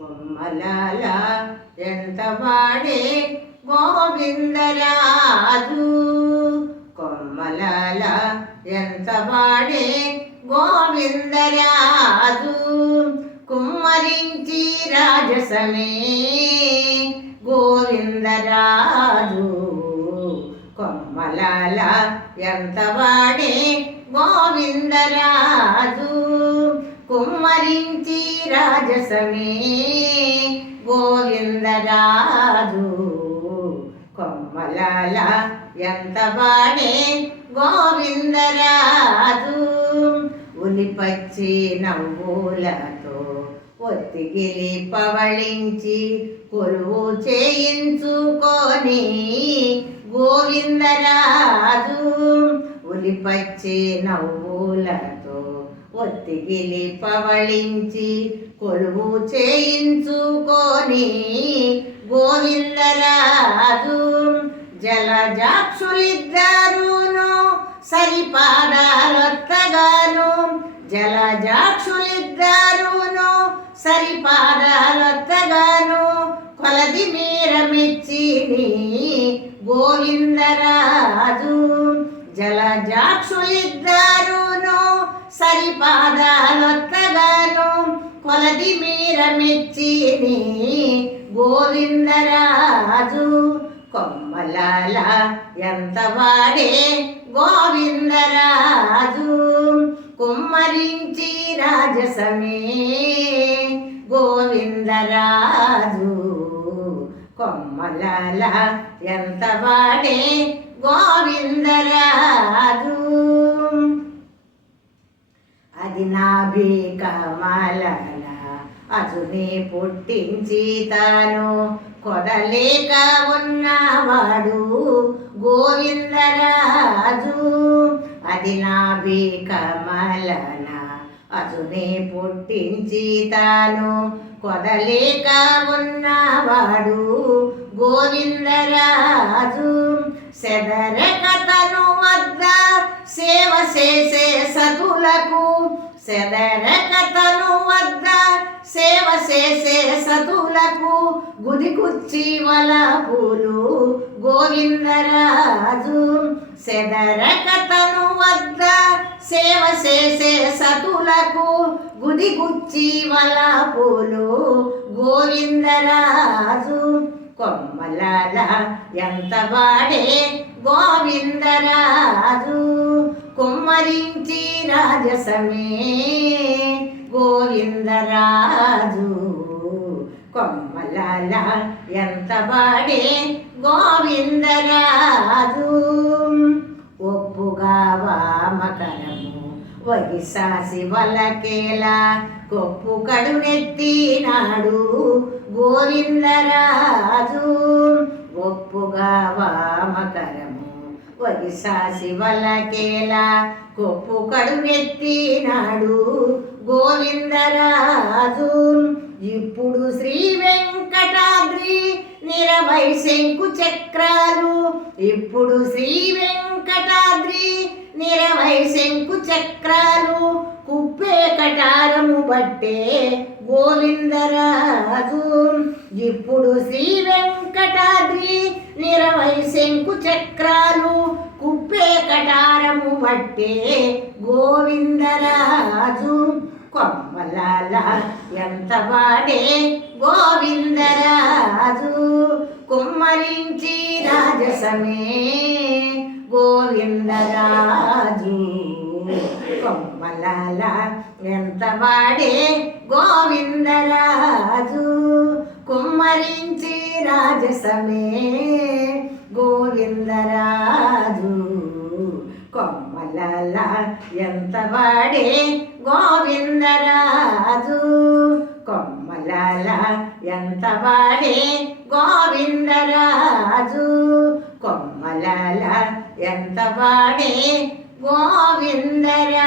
కొమ్మలాల ఎంత వాడే గోవిందరాజు, కొమ్మలాల ఎంత వాడే గోవిందరాజు, కుమ్మరించి రాజసమే గోవిందరాజు, కొమ్మలాల ఎంత వాడే గోవిందరాజు, కుమ్మరించి రాజసమే గోవిందరాజు, కొమ్మలాల ఎంత వాడే గోవిందరాజు, ఉలిపచ్చి నవ్వులతో ఒత్తిగిలి పవళించి కొలువు చేయించుకొని గోవిందరాజు, ఉలిపచ్చి నవ్వులతో ఒత్తిగిలి పవళించి కొలువు చేయించుకొని గోవిందరాజు, జలజాక్షులిద్దరును సరిపాదాలొత్తగాను, జలజాక్షులిద్దరును సరిపాదాలొత్తగాను, కొలది మీరమిచ్చిని గోవిందరాజు, జలజాక్షులిద్దరును సరిపాదాలొత్తగాను, కొలది మీరమిచ్చిని గోవిందరాజు, కొమ్మలాల ఎంత వాడే గోవిందరాజు, కుమ్మరించి రాజసమే గోవిందరాజు, కొమ్మలాల ఎంత వాడే గోవిందరాజు, అది నాభి కమలన అజుని పుట్టించి తాను కొదలేక ఉన్నవాడు గోవిందరాజు, అది నాభి కమలన అజుని పుట్టించి తాను కొదలేక ఉన్నవాడు గోవిందరాజు, సెదరకతను వద్ద సేవ చేసే సతులకు, సెదరకతను వద్ద సేవ చేసే సతులకు గుదిగుచ్చి వలపులు గోవిందరాజు, సెదరకతను వద్ద సేవ చేసే సతులకు గుదిగుచ్చి వలపులు గోవిందరాజు, కొమ్మలాల ఎంత వాడే గోవిందరాజు, కుమ్మరించి రాజసమే గోవిందరాజు, కొమ్మలాల ఎంత వాడే గోవిందరాజు, ఒప్పుగా వామకరము వగిసాసి వలకేలా కొప్పు కడునెత్తినాడు గోవిందరాజు, ఒప్పుగా వామకరము వగిసాసి వలకేలా కొప్పు కడునెత్తినాడు గోవిందరాజు, ఇప్పుడు శ్రీ వెంకటాద్రి నిరవై శంకు చక్రాలు, ఇప్పుడు శ్రీ వెంకటాద్రి నిరవై శంకు చక్రాలు, కుప్పే కటారము బట్టే గోవిందరాజు, ఇప్పుడు శ్రీ వెంకటాద్రి నిరవై శంకు చక్రాలు, కుప్పే కటారము బట్టే గోవిందరాజు, కొమ్మలాల ఎంత వాడే గోవిందరాజు, కుమ్మరించి రాజసమే గోవిందరాజు, కొమ్మలాల ఎంత వాడే గోవిందరాజు, కుమ్మరించి రాజసమే గోవిందరాజు, కొమ్మలాల ఎంత వాడే గోవిందరాజు, కొమ్మలాల ఎంత వాడే గోవిందరాజు, కొమ్మలాల ఎంత వాడే గోవిందరాజు.